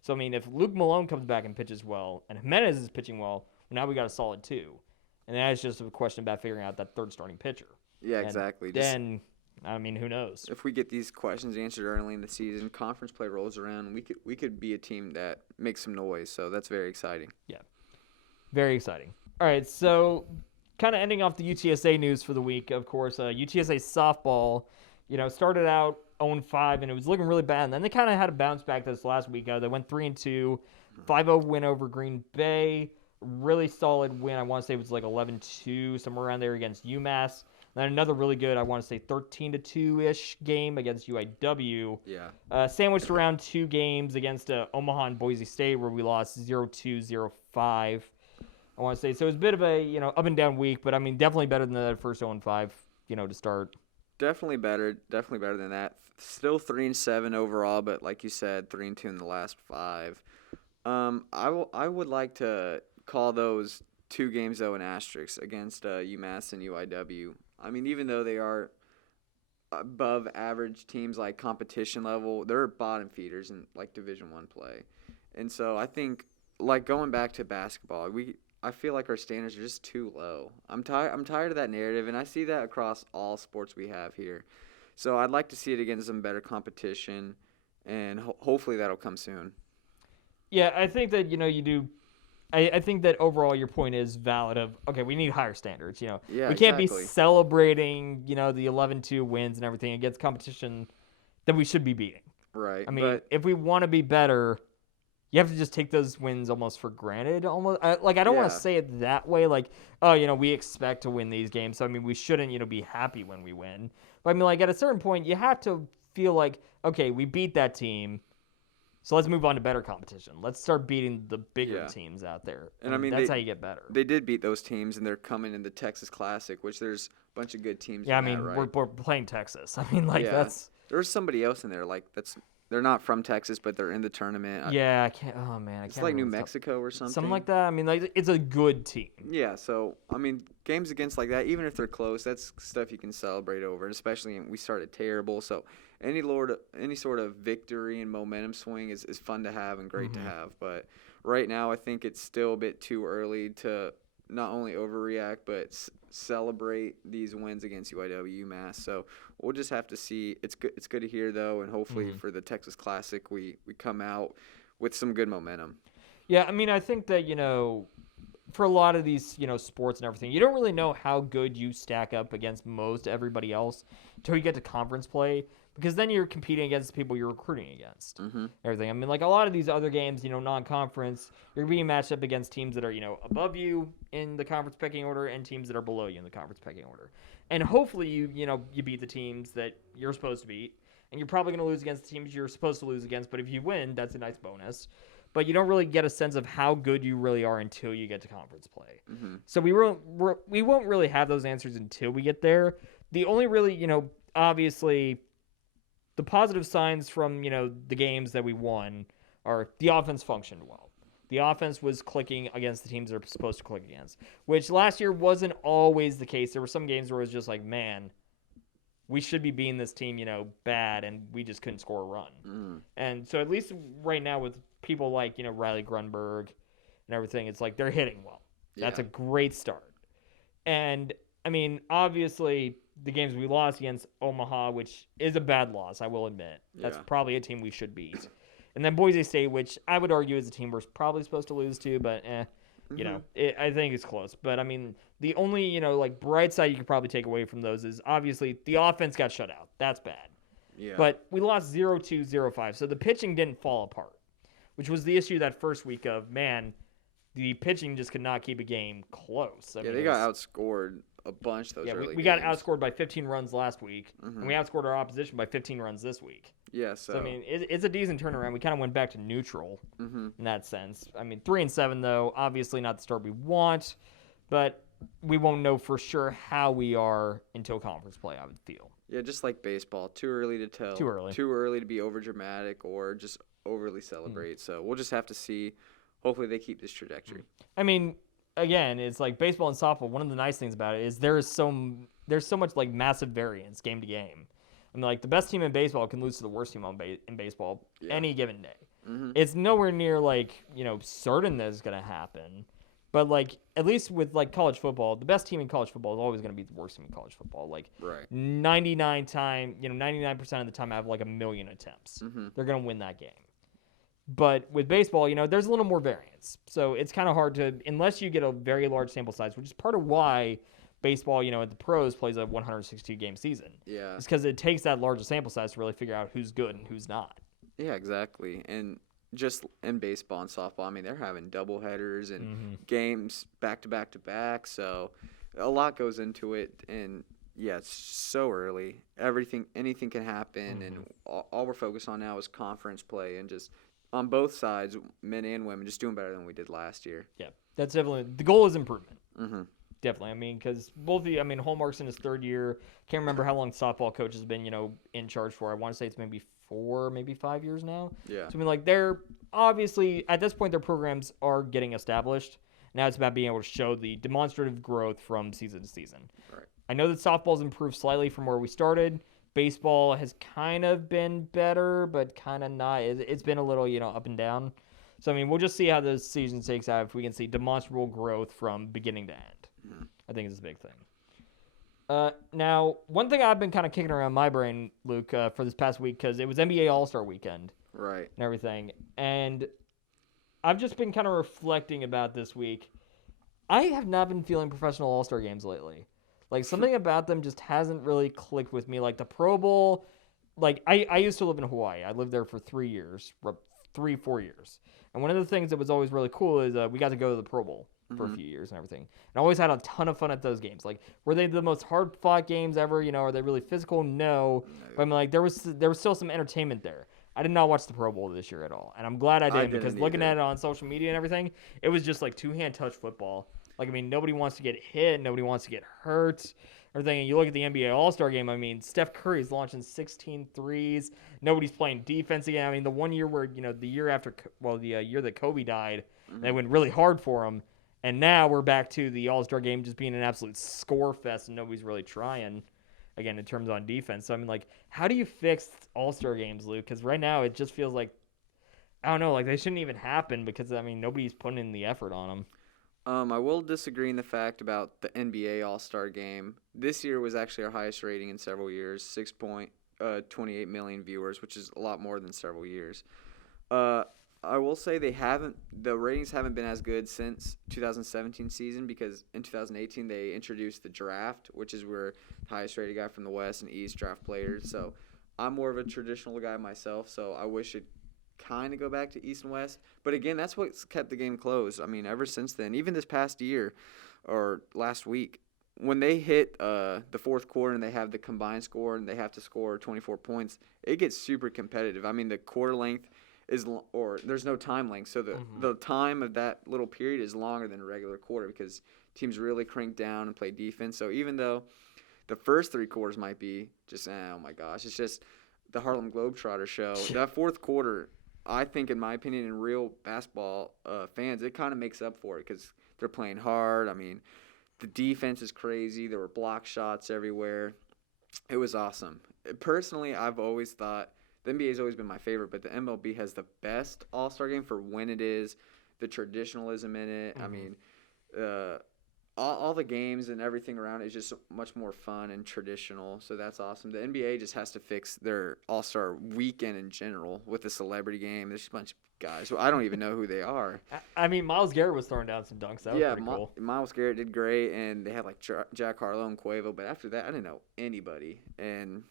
So, I mean, if Luke Malone comes back and pitches well, and Jimenez is pitching well, now we got a solid 2. And that is just a question about figuring out that third starting pitcher. Yeah, exactly. Then, I mean, who knows? If we get these questions answered early in the season, conference play rolls around, we could be a team that makes some noise. So that's very exciting. Yeah, very exciting. All right, so kind of ending off the UTSA news for the week, of course, UTSA softball, started out 0-5, and it was looking really bad. And then they kind of had a bounce back this last week. They went 3-2, 5-0 win over Green Bay. Really solid win. I want to say it was 11-2, somewhere around there against UMass. And then another really good, I want to say 13-2-ish game against UIW. Yeah. Sandwiched around 2 games against Omaha and Boise State, where we lost 0-2, 0-5. I want to say. So it was a bit of a, up and down week, but I mean, definitely better than the first 0-5, to start. Definitely better than that. Still 3-7 overall, but like you said, 3-2 in the last 5. I would like to call those 2 games though an asterisk against UMass and UIW. I mean, even though they are above average teams like competition level, they're bottom feeders in like Division 1 play. And so I think like going back to basketball, I feel like our standards are just too low. I'm tired of that narrative, and I see that across all sports we have here. So I'd like to see it against some better competition, and hopefully that'll come soon. Yeah, I think that you do. I think that overall your point is valid. Of okay, we need higher standards. Yeah, We can't exactly. be celebrating the 11-2 wins and everything against competition that we should be beating. Right. I mean, but if we want to be better, you have to just take those wins almost for granted. Almost I don't want to Yeah. say it that way. Like, oh, we expect to win these games. So I mean, we shouldn't be happy when we win. But I mean, like at a certain point, you have to feel like okay, we beat that team. So let's move on to better competition. Let's start beating the bigger Yeah. teams out there. And I mean, that's how you get better. they did beat those teams, and they're coming in the Texas Classic, which there's a bunch of good teams. Yeah, I in mean, that, right? we're playing Texas. I mean, like Yeah. that's There's somebody else in there they're not from Texas, but they're in the tournament. yeah. I can't. Oh man, I It's can't. like New remember Mexico or something. something like that. I mean, like it's a good team. Yeah, so I mean, games against like that, even if they're close, that's stuff you can celebrate over. And especially we started terrible, so any sort of victory and momentum swing is fun to have and great to have. But right now, I think it's still a bit too early to not only overreact but celebrate these wins against UIW UMass. So we'll just have to see. It's good to hear though, and hopefully for the Texas Classic, we come out with some good momentum. Yeah, I mean, I think that for a lot of these sports and everything, you don't really know how good you stack up against most everybody else until you get to conference play, because then you're competing against the people you're recruiting against. Everything. I mean, like a lot of these other games, non-conference, you're being matched up against teams that are above you in the conference pecking order and teams that are below you in the conference pecking order. And hopefully you beat the teams that you're supposed to beat, and you're probably going to lose against the teams you're supposed to lose against. But if you win, that's a nice bonus. But you don't really get a sense of how good you really are until you get to conference play. So we won't really have those answers until we get there. The only really, obviously, the positive signs from, the games that we won are the offense functioned well. The offense was clicking against the teams they're supposed to click against, which last year wasn't always the case. There were some games where it was just like, man, we should be beating this team, bad, and we just couldn't score a run. And so at least right now with people like, Riley Grunberg and everything, it's like they're hitting well. That's a great start. And, I mean, obviously the games we lost against Omaha, which is a bad loss, I will admit. That's probably a team we should beat. And then Boise State, which I would argue is a team we're probably supposed to lose to, but I think it's close. But, I mean, the only, bright side you could probably take away from those is obviously the offense got shut out. That's bad. Yeah. But we lost 0-2, 0-5. So the pitching didn't fall apart, which was the issue that first week of, man, the pitching just could not keep a game close. I mean, they got outscored a bunch those early we got games. outscored by 15 runs last week, and we outscored our opposition by 15 runs this week. Yeah, So I mean, it's a decent turnaround. We kind of went back to neutral in that sense. I mean, 3-7 though, obviously not the start we want, but we won't know for sure how we are until conference play, I would feel. Yeah, just like baseball, too early to tell. Too early. Too early to be over dramatic or just overly celebrate. So we'll just have to see. Hopefully they keep this trajectory. I mean, again, it's like baseball and softball. One of the nice things about it is there's so much like massive variance game to game. I mean, like the best team in baseball can lose to the worst team in baseball any given day. It's nowhere near like certain that it's gonna happen, but like at least with like college football, the best team in college football is always gonna be the worst team in college football. Like 99% of the time, I have like 1 million attempts. They're gonna win that game. But with baseball, there's a little more variance. So it's kind of hard to, unless you get a very large sample size, which is part of why baseball, at the pros plays a 162-game season. Yeah. It's because it takes that larger sample size to really figure out who's good and who's not. Yeah, exactly. And just in baseball and softball, I mean, they're having doubleheaders and games back to back to back. So a lot goes into it. And yeah, it's so early. Anything can happen. And all we're focused on now is conference play and just on both sides, men and women, just doing better than we did last year. Yeah, that's definitely the goal is improvement. Definitely. I mean, because both of you, I mean, Hallmark's in his third year. Can't remember how long softball coach has been, in charge for. I want to say it's maybe 4, maybe 5 years now. Yeah. So, I mean, like, they're obviously, at this point, their programs are getting established. Now it's about being able to show the demonstrative growth from season to season. Right. I know that softball's improved slightly from where we started. Baseball has kind of been better, but kind of not. It's been a little, up and down. So, I mean, we'll just see how this season takes out if we can see demonstrable growth from beginning to end. Mm-hmm. I think it's a big thing. Now, one thing I've been kind of kicking around my brain, Luke, for this past week, because it was NBA All-Star Weekend. Right. And everything. And I've just been kind of reflecting about this week. I have not been feeling professional All-Star games lately. Like, something about them just hasn't really clicked with me. Like, the Pro Bowl, like, I used to live in Hawaii. I lived there for 4 years. And one of the things that was always really cool is we got to go to the Pro Bowl for a few years and everything. And I always had a ton of fun at those games. Like, were they the most hard-fought games ever? Are they really physical? No. But I'm like, there was still some entertainment there. I did not watch the Pro Bowl this year at all. And I'm glad I didn't because looking at it on social media and everything, it was just like two-hand touch football. Like, I mean, nobody wants to get hit. Nobody wants to get hurt. Everything. And you look at the NBA All-Star game, I mean, Steph Curry's launching 16 threes. Nobody's playing defense again. I mean, the one year where, the year after, the year that Kobe died, they went really hard for him. And now we're back to the All-Star game just being an absolute score fest and nobody's really trying, again, in terms on defense. So, I mean, like, how do you fix All-Star games, Luke? Because right now it just feels like, I don't know, like they shouldn't even happen because, I mean, nobody's putting in the effort on them. I will disagree in the fact about the NBA All-Star Game. This year was actually our highest rating in several years, 6.28 million viewers, which is a lot more than several years. I will say the ratings haven't been as good since 2017 season because in 2018 they introduced the draft, which is where the highest rated guy from the West and East draft players. So I'm more of a traditional guy myself, so I wish it kind of go back to East and West. But again, that's what's kept the game close. I mean, ever since then, even this past year or last week, when they hit the fourth quarter and they have the combined score and they have to score 24 points, it gets super competitive. I mean, the quarter length there's no time length, so the time of that little period is longer than a regular quarter because teams really crank down and play defense. So even though the first 3 quarters might be just, oh my gosh, it's just the Harlem Globetrotter show, that fourth quarter, I think, in my opinion, in real basketball fans, it kind of makes up for it because they're playing hard. I mean, the defense is crazy. There were block shots everywhere. It was awesome. Personally, I've always thought the NBA has always been my favorite, but the MLB has the best All-Star game for when it is, the traditionalism in it. I mean, all the games and everything around it is just much more fun and traditional, so that's awesome. The NBA just has to fix their All-Star weekend in general with the celebrity game. There's a bunch of guys. I don't even know who they are. I mean, Myles Garrett was throwing down some dunks. That was pretty cool. Myles Garrett did great, and they had like Jack Harlow and Quavo, but after that, I didn't know anybody. And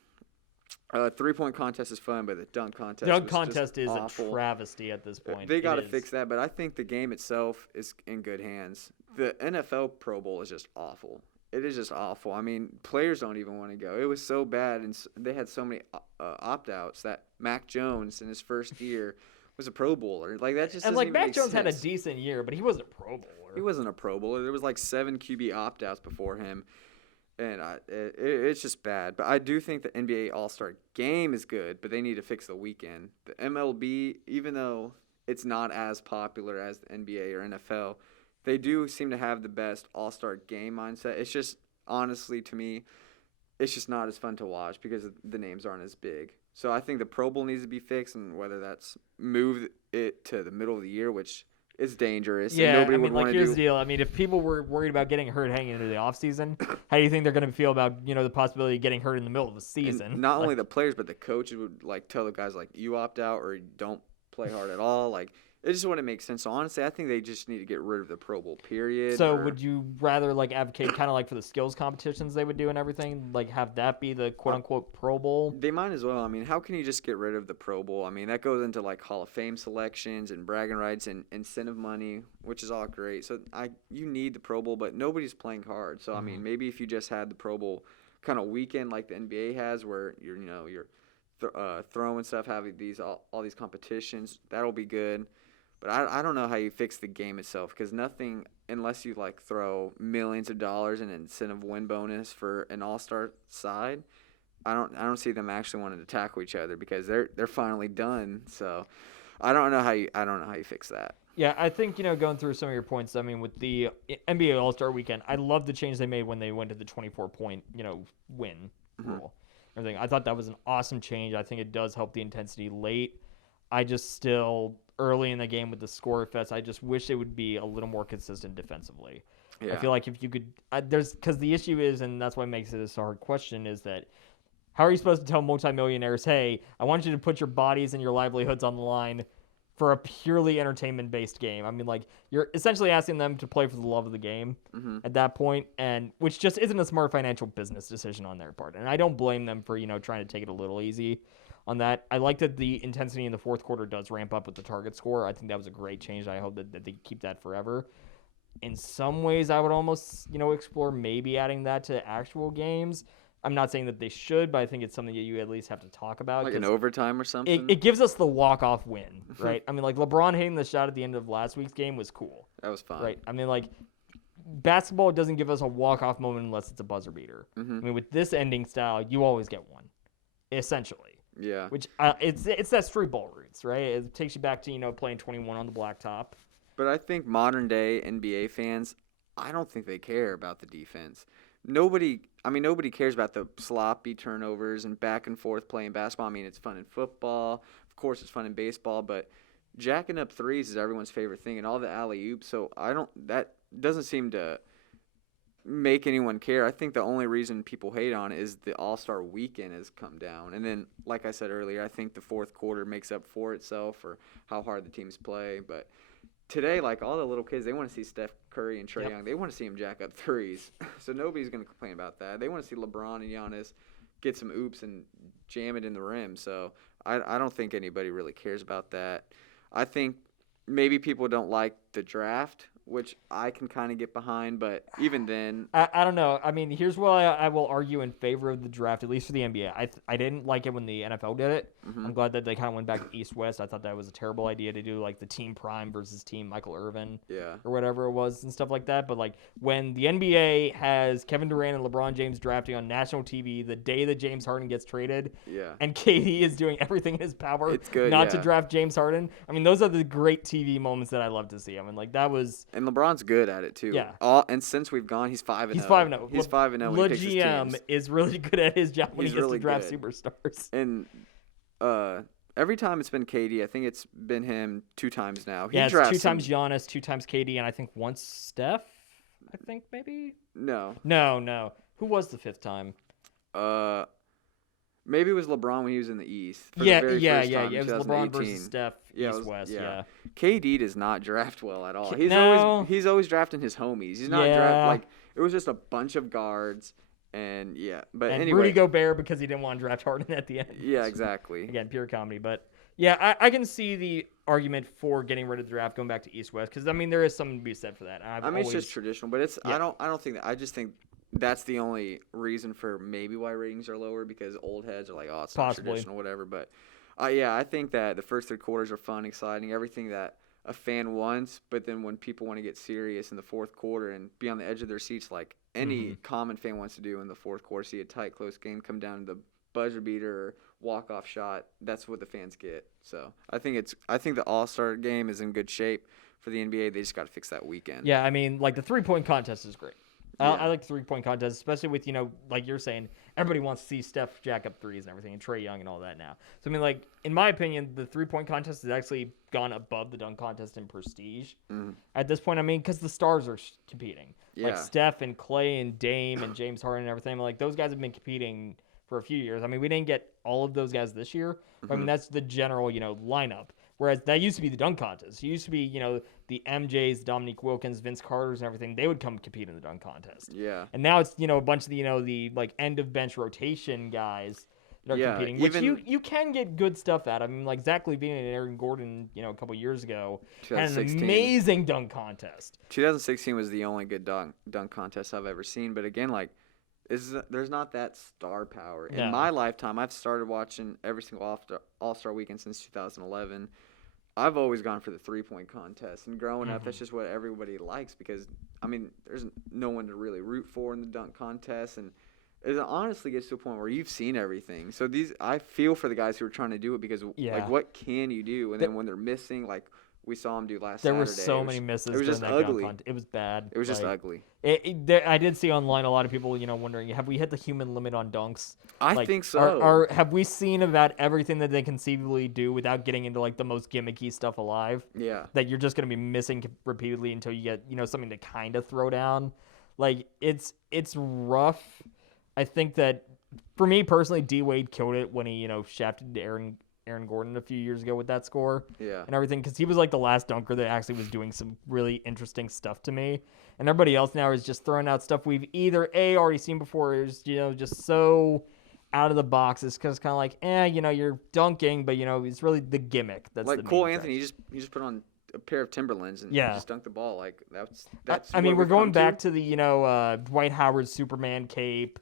three-point contest is fun, but the dunk contest is awful. A travesty at this point. They got to fix that, but I think the game itself is in good hands. The NFL Pro Bowl is just awful. It is just awful. I mean, players don't even want to go. It was so bad, and they had so many opt-outs that Mac Jones in his first year was a Pro Bowler. Like that just and doesn't like even Mac make Jones sense. had a decent year, but he wasn't a Pro Bowler. He wasn't a Pro Bowler. There was like 7 QB opt-outs before him. And it's just bad. But I do think the NBA All-Star Game is good, but they need to fix the weekend. The MLB, even though it's not as popular as the NBA or NFL, they do seem to have the best All-Star Game mindset. It's just, honestly, to me, it's just not as fun to watch because the names aren't as big. So I think the Pro Bowl needs to be fixed, and whether that's move it to the middle of the year, which is dangerous. Yeah, and I mean, like, here's the deal. I mean, if people were worried about getting hurt hanging into the offseason, how do you think they're going to feel about, the possibility of getting hurt in the middle of the season? And not only the players, but the coaches would, like, tell the guys, like, you opt out or don't play hard at all. Like, it just wouldn't make sense. So, honestly, I think they just need to get rid of the Pro Bowl, period. So, would you rather, like, advocate kind of like for the skills competitions they would do and everything? Like, have that be the quote-unquote Pro Bowl? They might as well. I mean, how can you just get rid of the Pro Bowl? I mean, that goes into, like, Hall of Fame selections and bragging rights and incentive money, which is all great. So, you need the Pro Bowl, but nobody's playing hard. So, I mean, maybe if you just had the Pro Bowl kind of weekend like the NBA has where you're throwing stuff, having all these competitions, that'll be good. But I don't know how you fix the game itself because nothing unless you like throw millions of dollars in incentive win bonus for an all-star side. I don't see them actually wanting to tackle each other because they're finally done. So I don't know how you fix that. Yeah, I think, going through some of your points, I mean, with the NBA All-Star Weekend, I love the change they made when they went to the 24-point, win rule. Everything. I thought that was an awesome change. I think it does help the intensity late. I just still, early in the game with the score fest, I just wish it would be a little more consistent defensively. Yeah. I feel like if you could, because the issue is, and that's what makes it a hard question, is that how are you supposed to tell multimillionaires, hey, I want you to put your bodies and your livelihoods on the line for a purely entertainment-based game? I mean, like, you're essentially asking them to play for the love of the game at that point, and which just isn't a smart financial business decision on their part. And I don't blame them for, trying to take it a little easy on that. I like that the intensity in the fourth quarter does ramp up with the target score. I think that was a great change. I hope that they keep that forever. In some ways, I would almost, explore maybe adding that to actual games. I'm not saying that they should, but I think it's something that you at least have to talk about. Like an overtime or something? It gives us the walk-off win, right? I mean, like, LeBron hitting the shot at the end of last week's game was cool. That was fun. Right? I mean, like, basketball doesn't give us a walk-off moment unless it's a buzzer beater. I mean, with this ending style, you always get one, essentially. Yeah. Which, it's that street ball roots, right? It takes you back to, playing 21 on the blacktop. But I think modern-day NBA fans, I don't think they care about the defense. Nobody cares about the sloppy turnovers and back and forth playing basketball. I mean, it's fun in football. Of course, it's fun in baseball. But jacking up threes is everyone's favorite thing, and all the alley-oops. So that doesn't seem to make anyone care. I think the only reason people hate on it is the All-Star Weekend has come down. And then, like I said earlier, I think the fourth quarter makes up for itself for how hard the teams play. But today, like, all the little kids, they want to see Steph Curry and Trae Young. They want to see him jack up threes. So nobody's going to complain about that. They want to see LeBron and Giannis get some oops and jam it in the rim. So I don't think anybody really cares about that. I think maybe people don't like the draft, which I can kind of get behind, but even then, I don't know. I mean, here's why I will argue in favor of the draft, at least for the NBA. I didn't like it when the NFL did it. I'm glad that they kind of went back to East-West. I thought that was a terrible idea to do, like, the Team Prime versus Team Michael Irvin or whatever it was and stuff like that. But, like, when the NBA has Kevin Durant and LeBron James drafting on national TV the day that James Harden gets traded, and KD is doing everything in his power to draft James Harden, I mean, those are the great TV moments that I love to see. I mean, like, that was... And LeBron's good at it, too. Yeah. And since we've gone, he's 5-0. He's 5-0. He's 5-0 when he picks his teams. is really good at his job when He's he gets really to draft good. superstars. And every time it's been KD, I think it's been him 2 times now. It's 2 times Giannis, 2 times KD, and I think once Steph, I think maybe? No. Who was the 5th time? Maybe it was LeBron when he was in the East. It was LeBron versus Steph, East-West, KD does not draft well at all. He's always drafting his homies. He's not drafting, it was just a bunch of guards. And anyway, Rudy Gobert because he didn't want to draft Harden at the end. Yeah, exactly. Again, pure comedy. But yeah, I can see the argument for getting rid of the draft, going back to East-West, because I mean there is something to be said for that. It's just traditional, but it's I don't think that. I just think that's the only reason for maybe why ratings are lower, because old heads are like, oh, it's not traditional, whatever. But I think that the first 3 quarters are fun, exciting, everything that a fan wants. But then when people want to get serious in the fourth quarter and be on the edge of their seats, like any common fan wants to do in the fourth quarter, see a tight, close game come down to the buzzer beater or walk-off shot, that's what the fans get. So I think the All-Star game is in good shape for the NBA. They just got to fix that weekend. Yeah, I mean, like, the 3-point contest is great. I like the 3-point contest, especially with, like you're saying, everybody wants to see Steph jack up threes and everything, and Trae Young and all that now. So, I mean, like, in my opinion, the 3-point contest has actually gone above the dunk contest in prestige at this point. I mean, because the stars are competing. Yeah. Like, Steph and Clay and Dame and James Harden and everything. Like, those guys have been competing for a few years. I mean, we didn't get all of those guys this year. But, I mean, that's the general, lineup. Whereas that used to be the dunk contest. It used to be, the MJs, Dominique Wilkins, Vince Carters, and everything. They would come compete in the dunk contest. Yeah. And now it's, a bunch of the like end of bench rotation guys that are competing, which you can get good stuff at. I mean, like Zach LaVine and Aaron Gordon, a couple years ago had an amazing dunk contest. 2016 was the only good dunk contest I've ever seen. But again, like, there's not that star power. In my lifetime, I've started watching every single All-Star Weekend since 2011. I've always gone for the 3-point contest, and growing up, that's just what everybody likes because, I mean, there's no one to really root for in the dunk contest, and it honestly gets to a point where you've seen everything. So I feel for the guys who are trying to do it because, like, what can you do? And then when they're missing, like we saw them do last Saturday. There were so many misses. It was just ugly. It was bad. It was just ugly. I did see online a lot of people, wondering, have we hit the human limit on dunks? I think so. Have we seen about everything that they conceivably do without getting into, like, the most gimmicky stuff alive? Yeah. That you're just going to be missing repeatedly until you get, something to kind of throw down. Like, it's rough. I think that, for me personally, D. Wade killed it when he, shafted Aaron Gordon a few years ago with that score and everything, because he was like the last dunker that actually was doing some really interesting stuff to me, and everybody else now is just throwing out stuff we've either already seen before, or is just so out of the box. It's kind of like, you're dunking, but it's really the gimmick that's like the Cole main Anthony. You just put on a pair of Timberlands and just dunk the ball. Like that's I mean, we're going back to the Dwight Howard's Superman cape,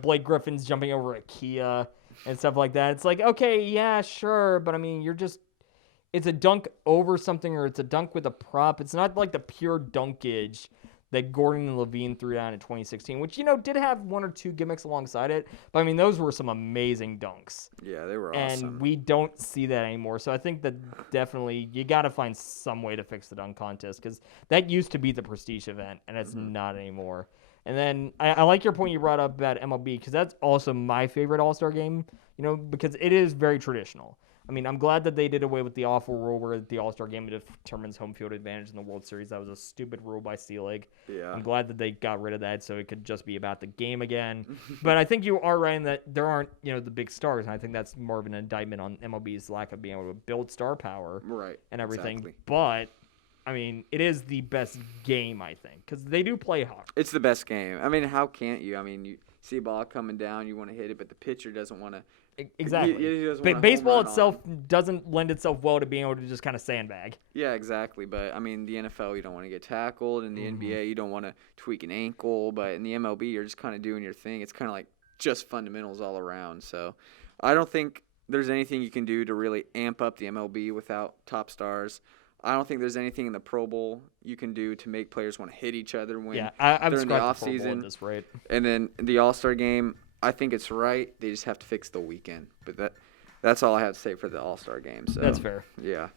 Blake Griffin's jumping over a Kia and stuff like that. It's like, okay, yeah, sure, but I mean, it's a dunk over something, or it's a dunk with a prop. It's not like the pure dunkage that Gordon and Levine threw down in 2016, which, did have one or two gimmicks alongside it. But I mean, those were some amazing dunks. Yeah, they were awesome. And we don't see that anymore. So I think that definitely you got to find some way to fix the dunk contest, because that used to be the prestige event, and it's not anymore. And then I like your point you brought up about MLB, because that's also my favorite All-Star game, because it is very traditional. I mean, I'm glad that they did away with the awful rule where the All-Star game determines home field advantage in the World Series. That was a stupid rule by C-League. Yeah. I'm glad that they got rid of that so it could just be about the game again. But I think you are right in that there aren't, the big stars, and I think that's more of an indictment on MLB's lack of being able to build star power and everything. Exactly. But I mean, it is the best game, I think, because they do play hard. It's the best game. I mean, how can't you? I mean, you see a ball coming down, you want to hit it, but the pitcher doesn't want to. Exactly. He doesn't but want baseball itself doesn't lend itself well to being able to just kind of sandbag. Yeah, exactly. But, I mean, the NFL, you don't want to get tackled. In the NBA, you don't want to tweak an ankle. But in the MLB, you're just kind of doing your thing. It's kind of like just fundamentals all around. So I don't think there's anything you can do to really amp up the MLB without top stars. I don't think there's anything in the Pro Bowl you can do to make players want to hit each other when they're in the offseason. And then the All-Star game, I think it's right. They just have to fix the weekend. But that's all I have to say for the All-Star game. So that's fair. Yeah. All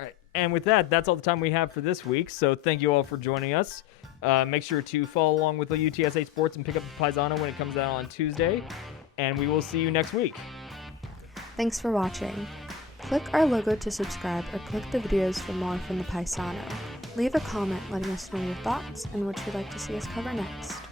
right. And with that, that's all the time we have for this week. So thank you all for joining us. Make sure to follow along with the UTSA Sports and pick up the Paisano when it comes out on Tuesday. And we will see you next week. Thanks for watching. Click our logo to subscribe, or click the videos for more from the Paisano. Leave a comment letting us know your thoughts and what you'd like to see us cover next.